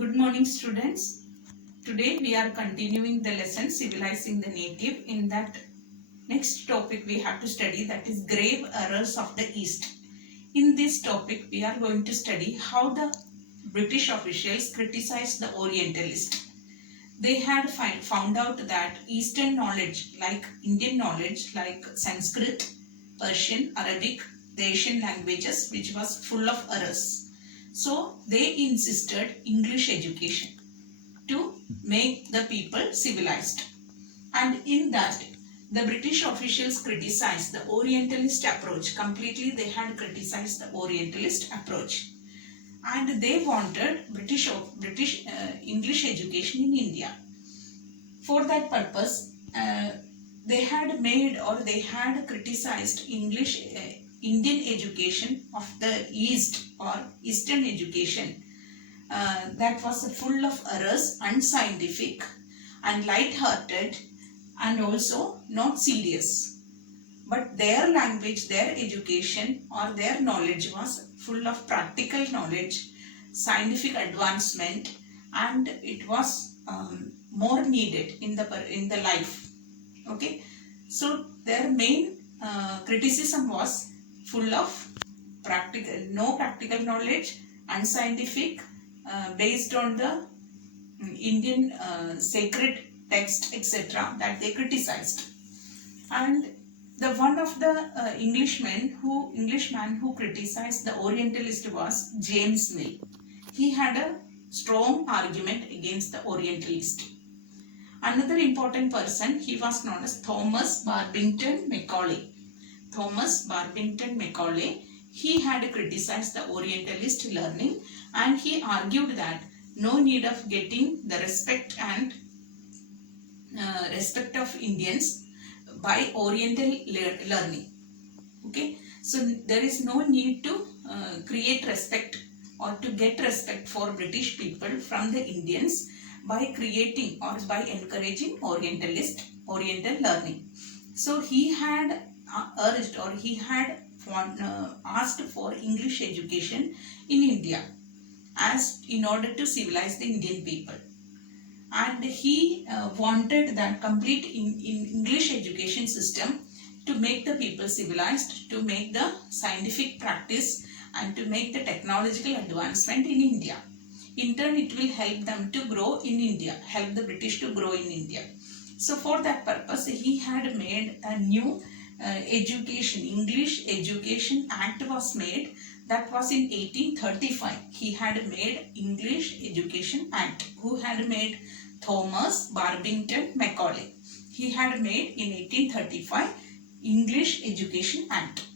Good morning, students. Today we are continuing the lesson Civilizing the Native. In that next topic we have to study, that is grave errors of the East. In this topic we are going to study how the British officials criticized the Orientalists. They had found out that Eastern knowledge like Indian knowledge like Sanskrit, Persian, Arabic, the Asian languages, which was full of errors. So they insisted English education to make the people civilized. And in that, the British officials criticized the Orientalist approach. Completely they had criticized the Orientalist approach. And they wanted British English education in India. For that purpose, they had made or they had criticized Indian education of the East or Eastern education that was full of errors, unscientific and light-hearted and also not serious. But their language, their education or their knowledge was full of practical knowledge, scientific advancement, and it was more needed in the life. Okay, so their main criticism was full of no practical knowledge, unscientific, based on the Indian sacred text, etc., that they criticized. And the one of the Englishman who criticized the Orientalist was James Mill. He had a strong argument against the Orientalist. Another important person, he was known as Thomas Barbington Macaulay. Thomas Barbington Macaulay, he had criticized the Orientalist learning, and he argued that no need of getting the respect of Indians by Oriental learning. Okay, so there is no need to create respect or to get respect for British people from the Indians by creating or by encouraging Oriental learning. So he had urged or he had asked for English education in India as in order to civilize the Indian people. And he wanted that complete in English education system to make the people civilized, to make the scientific practice and to make the technological advancement in India. In turn, it will help them to grow in India, help the British to grow in India. So for that purpose, he had made a new English Education Act was made. That was in 1835. He had made English Education Act. Who had made? Thomas Barbington Macaulay. He had made in 1835 English Education Act.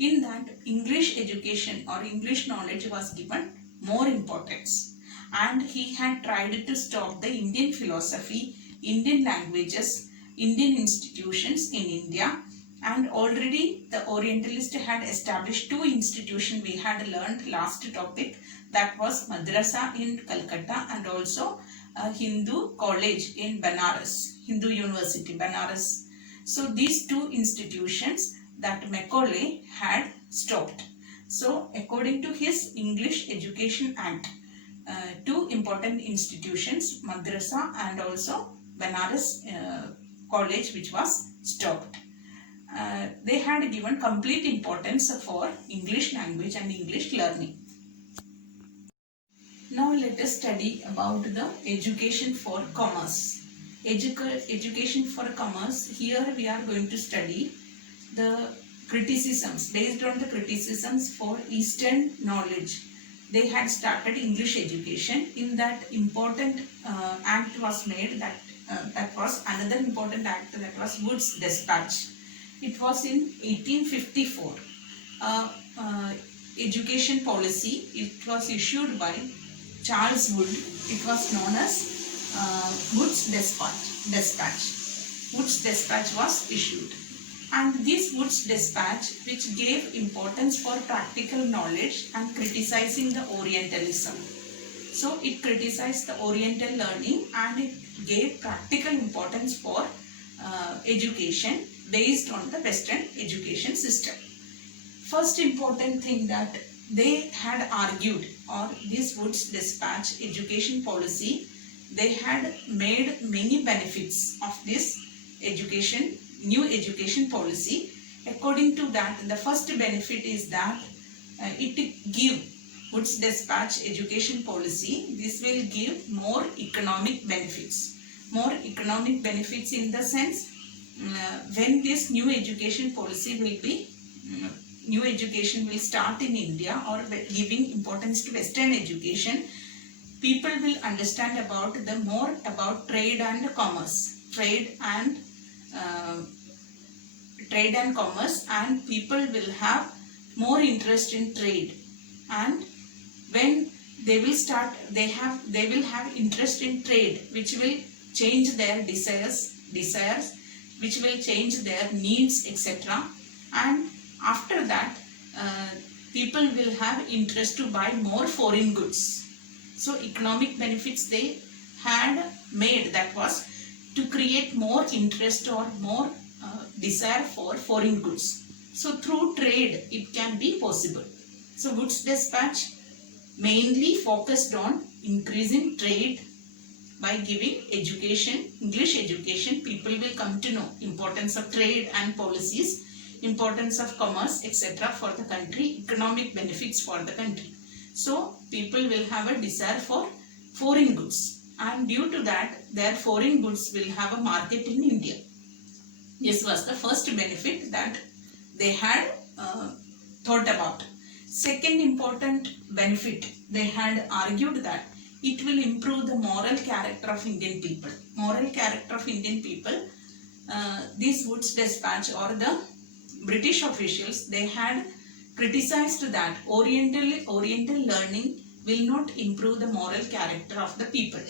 In that, English education or English knowledge was given more importance. And he had tried to stop the Indian philosophy, Indian languages, Indian institutions in India. And already the Orientalist had established two institutions we had learned last topic. That was Madrasa in Calcutta and also a Hindu college in Banaras, Hindu University, Banaras. So these two institutions that Macaulay had stopped. So according to his English Education Act, two important institutions, Madrasa and also Banaras college, which was stopped. They had given complete importance for English language and English learning. Now let us study about the education for commerce. Education for commerce, here we are going to study the criticisms, based on the criticisms for Eastern knowledge. They had started English education. In that important act was made, that was another important act, that was Wood's Dispatch. It was in 1854. Education policy, it was issued by Charles Wood. It was known as Wood's Dispatch. Wood's Dispatch was issued. And this Wood's Dispatch, which gave importance for practical knowledge and criticizing the Orientalism. So it criticized the Oriental learning and it gave practical importance for education based on the Western education system. First important thing, that they had argued, or this Woods Dispatch education policy, they had made many benefits of this new education policy. According to that, the first benefit is that it give Woods Dispatch education policy, this will give more economic benefits. More economic benefits in the sense, when this new education policy will be, new education will start in India, or giving importance to Western education, people will understand about more about trade and commerce. Trade and commerce, and people will have more interest in trade, and when they will start, they will have interest in trade, which will change their desires, which will change their needs, etc. And after that, people will have interest to buy more foreign goods. So economic benefits they had made, that was to create more interest or more desire for foreign goods. So through trade it can be possible. So Woods Dispatch mainly focused on increasing trade by giving education, English education. People will come to know importance of trade and policies, importance of commerce, etc. for the country, economic benefits for the country. So people will have a desire for foreign goods, and due to that their foreign goods will have a market in India. This was the first benefit that they had thought about. Second important benefit, they had argued that it will improve the moral character of Indian people. Moral character of Indian people, this Woods Dispatch or the British officials, they had criticized that Oriental learning will not improve the moral character of the people.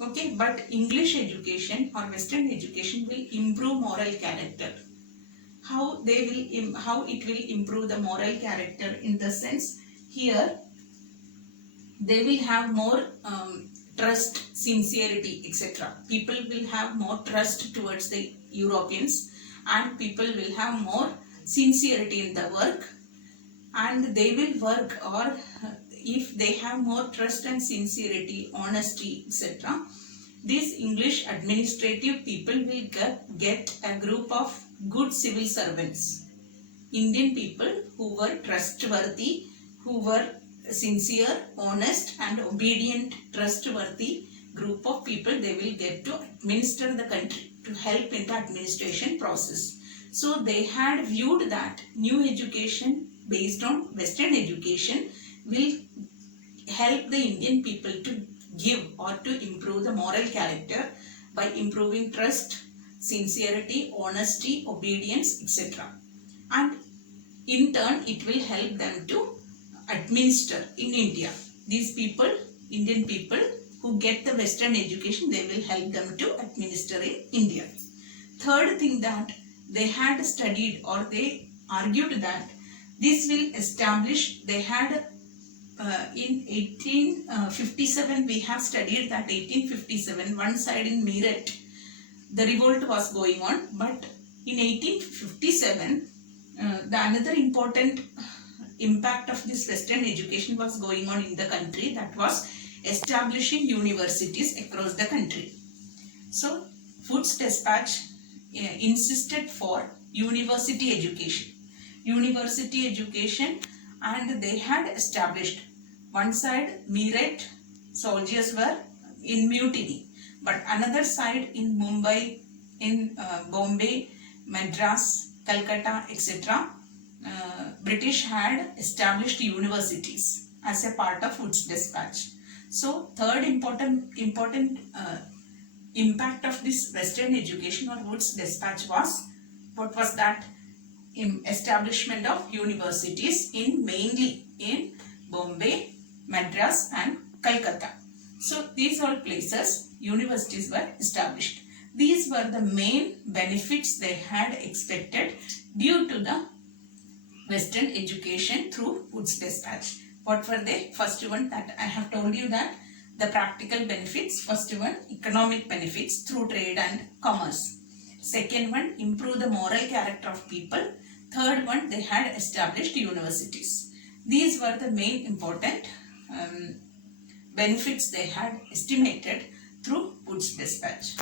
Okay, but English education or Western education will improve moral character. How it will improve the moral character, in the sense, here they will have more trust, sincerity, etc. People will have more trust towards the Europeans, and people will have more sincerity in the work, and they will work, or if they have more trust and sincerity, honesty, etc., these English administrative people will get a group of good civil servants. Indian people who were trustworthy, who were sincere, honest and obedient, trustworthy group of people they will get to administer the country, to help in the administration process. So they had viewed that new education based on Western education will help the Indian people to give or to improve the moral character by improving trust, sincerity, honesty, obedience, etc. And in turn it will help them to administer in India. These people, Indian people who get the Western education, they will help them to administer in India. Third thing that they had studied, or they argued that this will establish, they had in 1857 we have studied that 1857 one side in Meerut the revolt was going on, but in 1857 the another important impact of this Western education was going on in the country, that was establishing universities across the country. So Woods Dispatch insisted for university education, and they had established one side Meerut soldiers were in mutiny, but another side in Mumbai, in Bombay, Madras, Calcutta, etc. British had established universities as a part of Woods Dispatch. So third important impact of this Western education or Woods Dispatch was, what was that? Establishment of universities mainly in Bombay, Madras and Calcutta. So these all places universities were established. These were the main benefits they had expected due to the Western education through Woods Dispatch. What were they? First one, that I have told you, that the practical benefits. First one, economic benefits through trade and commerce. Second one, improve the moral character of people. Third one, they had established universities. These were the main important benefits they had estimated through Wood's dispatch.